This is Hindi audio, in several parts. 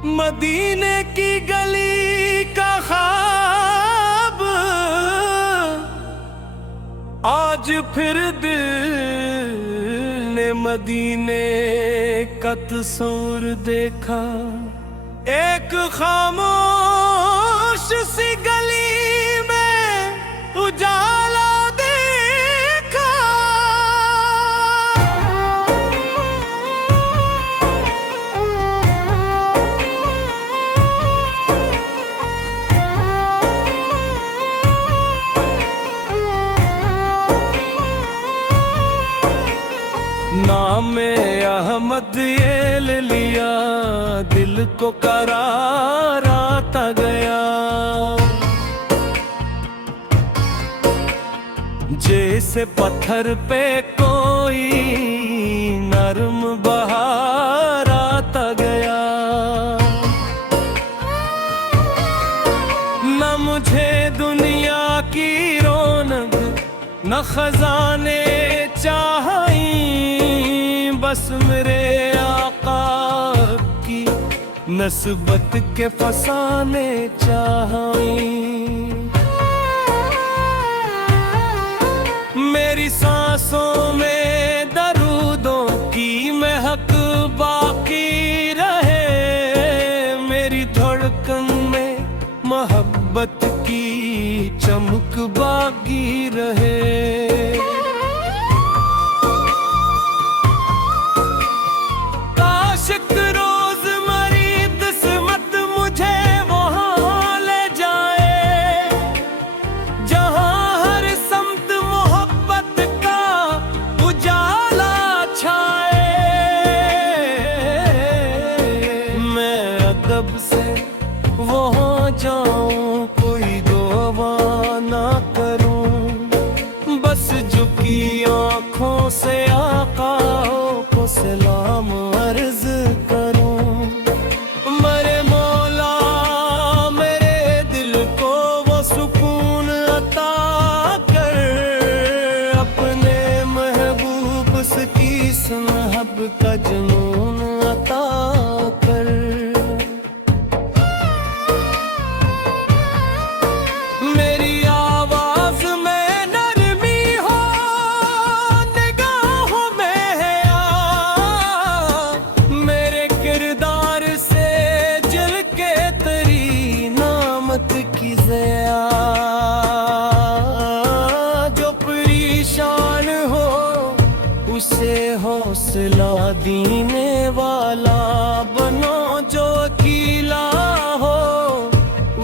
मदीने की गली का ख्वाब आज फिर दिल ने मदीने का तस्वीर देखा। एक खामोश सी गली में उजाला देखा। नाम अहमद ये ले लिया, दिल को करार आता गया। जैसे पत्थर पे कोई नरम बहार आता गया। न मुझे दुनिया की रौनक न खजाने चाहिए, बस मेरे आका की नस्बत के फसाने चाहिए। मेरी सांसों में दरूदों की महक बाकी रहे, मेरी धड़कन में मोहब्बत की चमक बाकी रहे। काशिक रोज मरी किस्मत मुझे वहां ले जाए, जहां हर समत मोहब्बत का उजाला छाए। मैं अदब से वहां जाऊं, कोई दुआ ना करूं, बस झुकी आंखों से आका को सलाम अर्ज करूं। मेरे मौला मेरे दिल को वो सुकून अता कर, अपने महबूब की महब का जुनून अता कर। मेरी आवाज में नरमी हो, निगाहों में हया, मेरे किरदार से झलके तेरी नामत की ज़िया। जो परेशान हो उसे हौसला देने वाला बनो, जो अकेला हो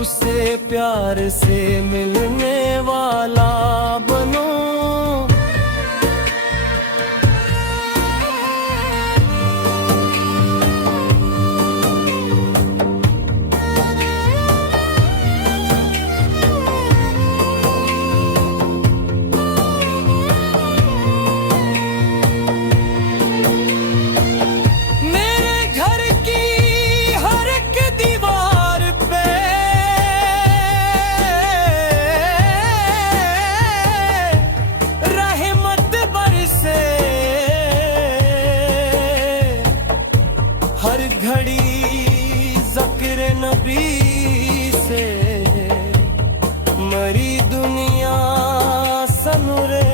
उसे प्यार से मिलने वाला बनो। मेरे घर की हर एक दीवार पे रहमत बरसे, हर घड़ी ज़िक्र नबी से मरी दुनिया सनुरे।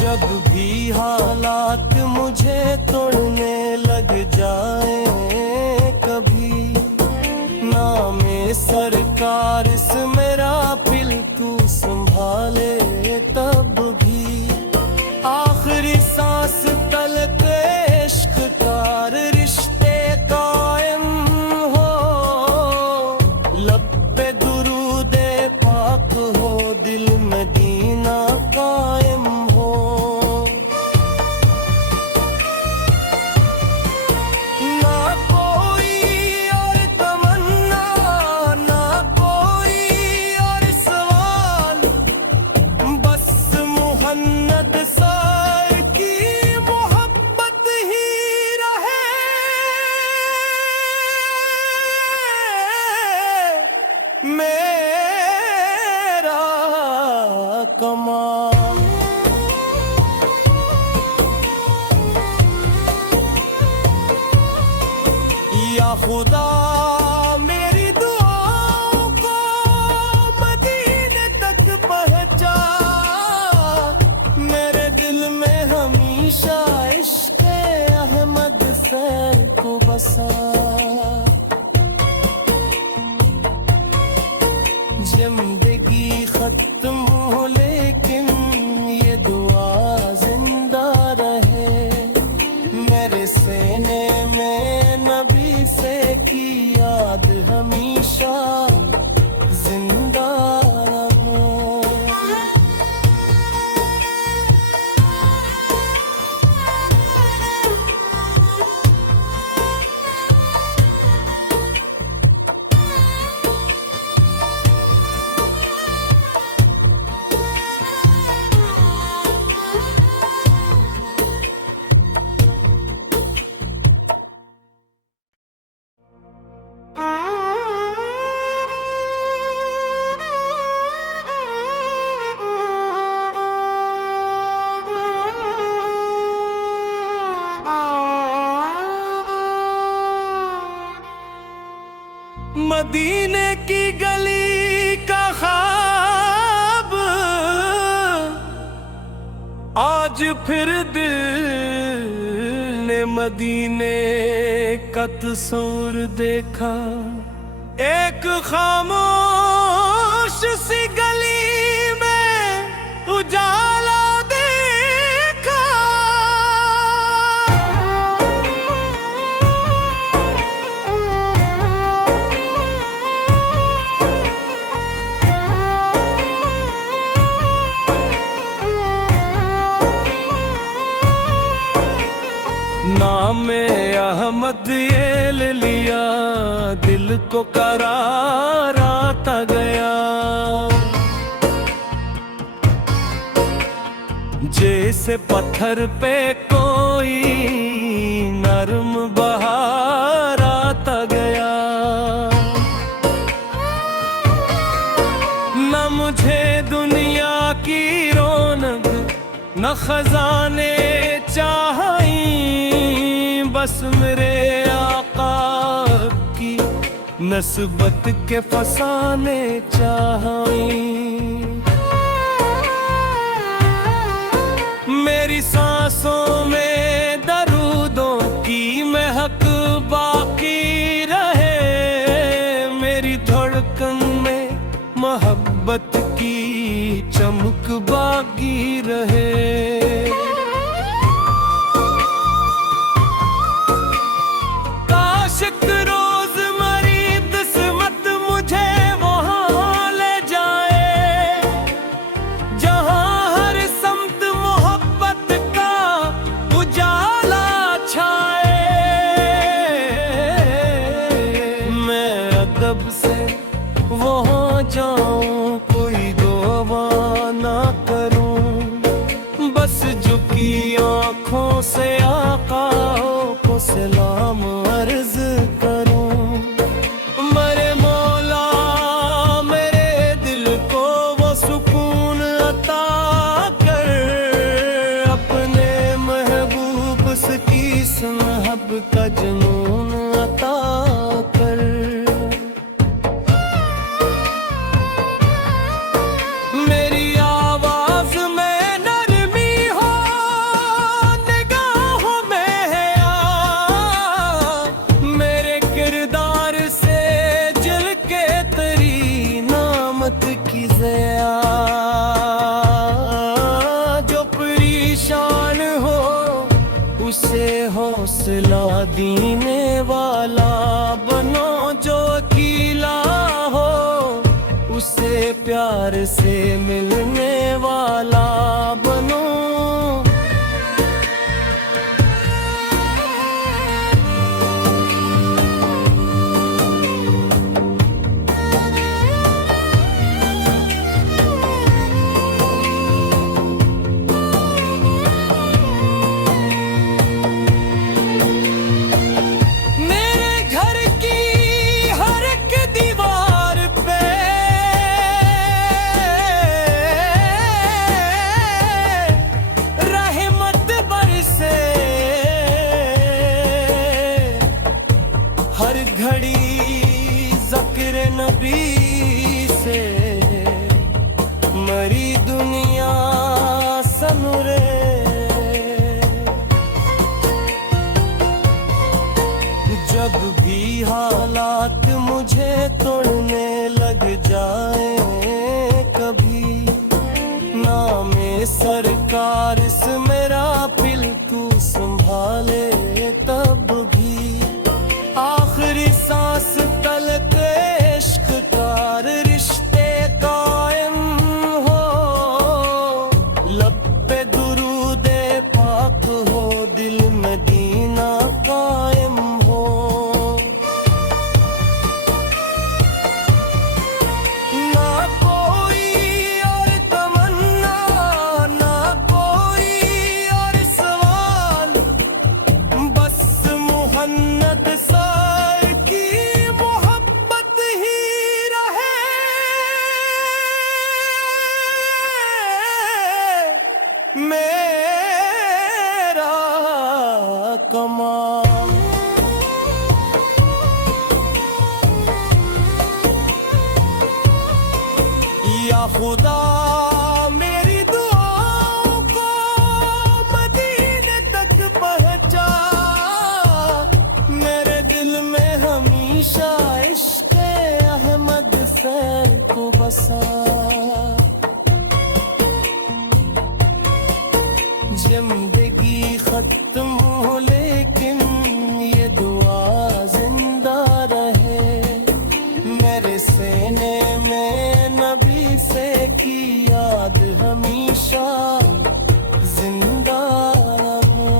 जब भी हालात मुझे तोड़ने लग जाए, कभी नामे सरकार से मेरा दिल तू संभाले, तब भी आखिरी सांस तलक इश्क का रिश्ते कायम हो। लब पे दुरूदे पाक हो, दिल मदीना कायम हो। ना कोई और तमन्ना, ना कोई और सवाल, बस खुदा मेरी दुआओं को मदीने तक पहुंचा, मेरे दिल में हमेशा इश्क़ अहमद सैर को बसा। जिंदगी खत्म हो लेकिन ये दुआ जिंदा रहे, मेरे सीने में नबी से की याद हमेशा जिंदा रहे। मदीने की गली का ख्वाब आज फिर दिल ने मदीने का तस्वीर देखा। एक खामोश सी गली में उजाला देखा। नाम अहमद ये ले लिया, दिल को करार आता गया। जैसे पत्थर पे कोई नरम बहार आता गया। न मुझे दुनिया की रौनक न खजाने चाहिए, बस मेरे आका की नस्बत के फसाने चाहिए। मेरी सांसों में दरूदों की महक बाकी रहे, मेरी धड़कन में मोहब्बत की चमक बाकी रहे। काशिक रोज मरीद किस्मत मुझे वहाँ ले जाए, जहाँ हर समत मोहब्बत का उजाला छाए। मैं अदब से वहाँ जाऊँ, कोई दुआ ना करूँ, बस झुकी आँखों से आका को सलाम अर्ज करूं। मेरे मौला मेरे दिल को वो सुकून अता कर, अपने महबूब से किस महब का जुनून अता कर। मेरी आवाज में नरमी हो, निगाहों में हया, मेरे किरदार से झलके तेरी नामत की ज़िया। जो परेशान हो उसे हौसला देने वाला बनो, जो अकेला हो उसे प्यार से मिलने वाला बनो। मेरे घर की हर एक दीवार पे जब भी हालात मुझे तोड़ने लग जाए कभी, नामे सरकार इस मेरा फिल तू संभाले तब भी, आखिरी सांस तलक इश्क कार रिश्ते कायम हो, लब पे दुरूदे पाक हो, दिल मदीना कायम हो। ना कोई और तमन्ना, ना कोई और सवाल, बस मुहन्नद सर की मोहब्बत ही रहे। मेरा कमाल या खुदा मेरी दुआओं को मदीने तक पहुंचा, मेरे दिल में हमेशा इश्क़ अहमद फैल को बसा। जिंदगी खत्म हो लेकिन ये दुआ जिंदा रहे, मेरे सीने में नबी से की याद हमेशा जिंदा रहे।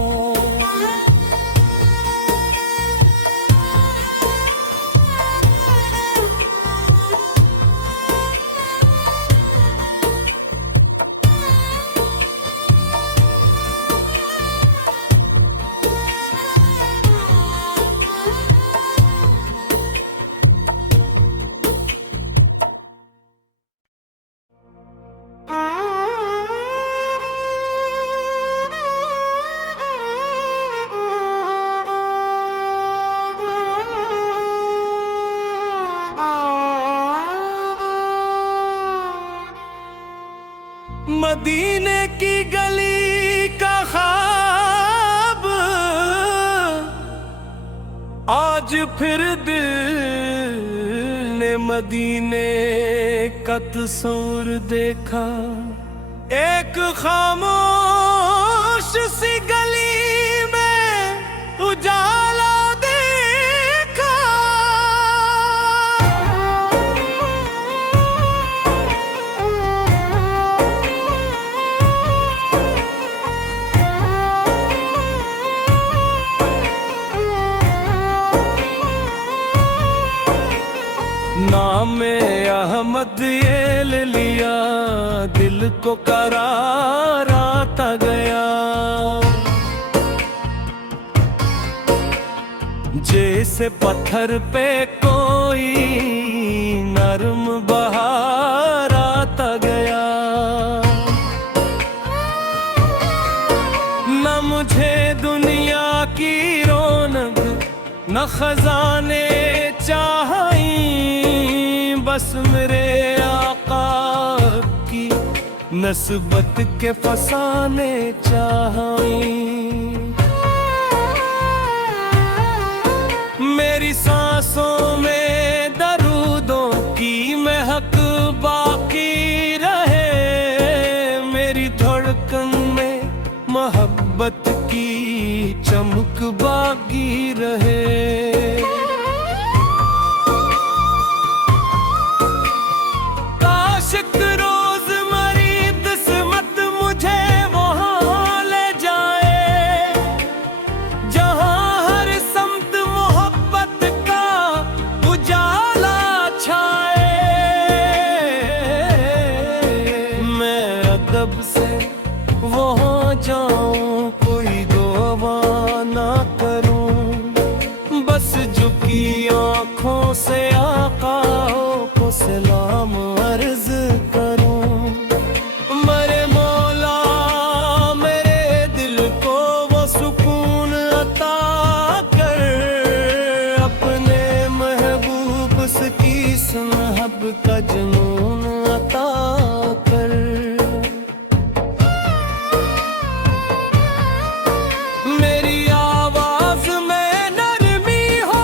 मदीने की गली का ख्वाब आज फिर दिल ने मदीने का तस्वीर देखा, एक खामोश सी गली में उजाला देखा। नामे अहमद ये ले लिया, दिल को करार आता गया, जैसे पत्थर पे कोई नरम बहार आता गया। न मुझे दुनिया की रौनक न खजाने चाहिए, बस मेरे आका की नस्बत के फसाने चाहिए। मेरी सांसों में दरूदों की महक बाकी रहे, मेरी धड़कन में मोहब्बत की चमक बाकी रहे। काशिक रोज मरी किस्मत मुझे वहाँ ले जाए, जहाँ हर समत मोहब्बत का उजाला छाए। मैं अदब से वहाँ जाऊं, कोई दुआ ना करूं, बस झुकी आँखों से आका को सलाम अर्ज करूं। मेरे मौला मेरे दिल को वो सुकून अता कर, अपने महबूब की सुनहब का जुनून अता कर। मेरी आवाज में नरमी हो,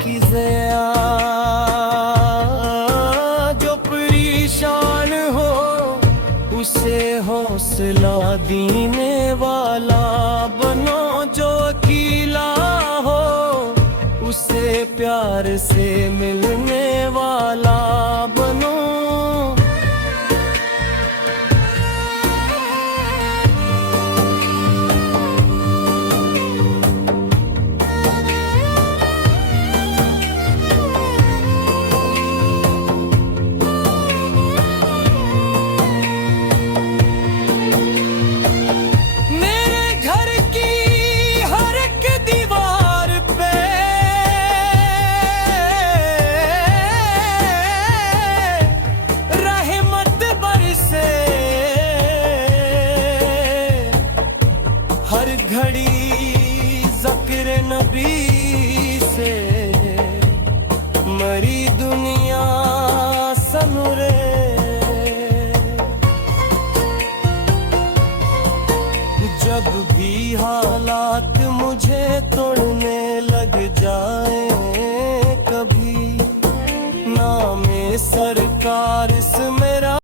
की ज़िया, जो परेशान हो उसे हौसला देने वाला बनो, जो अकेला हो उसे प्यार से मिलने वाला बनो। हर घड़ी ज़िक्र नबी से मरी दुनिया सनुरे। जब भी हालात मुझे तोड़ने लग जाए कभी, नाम सरकार इस मेरा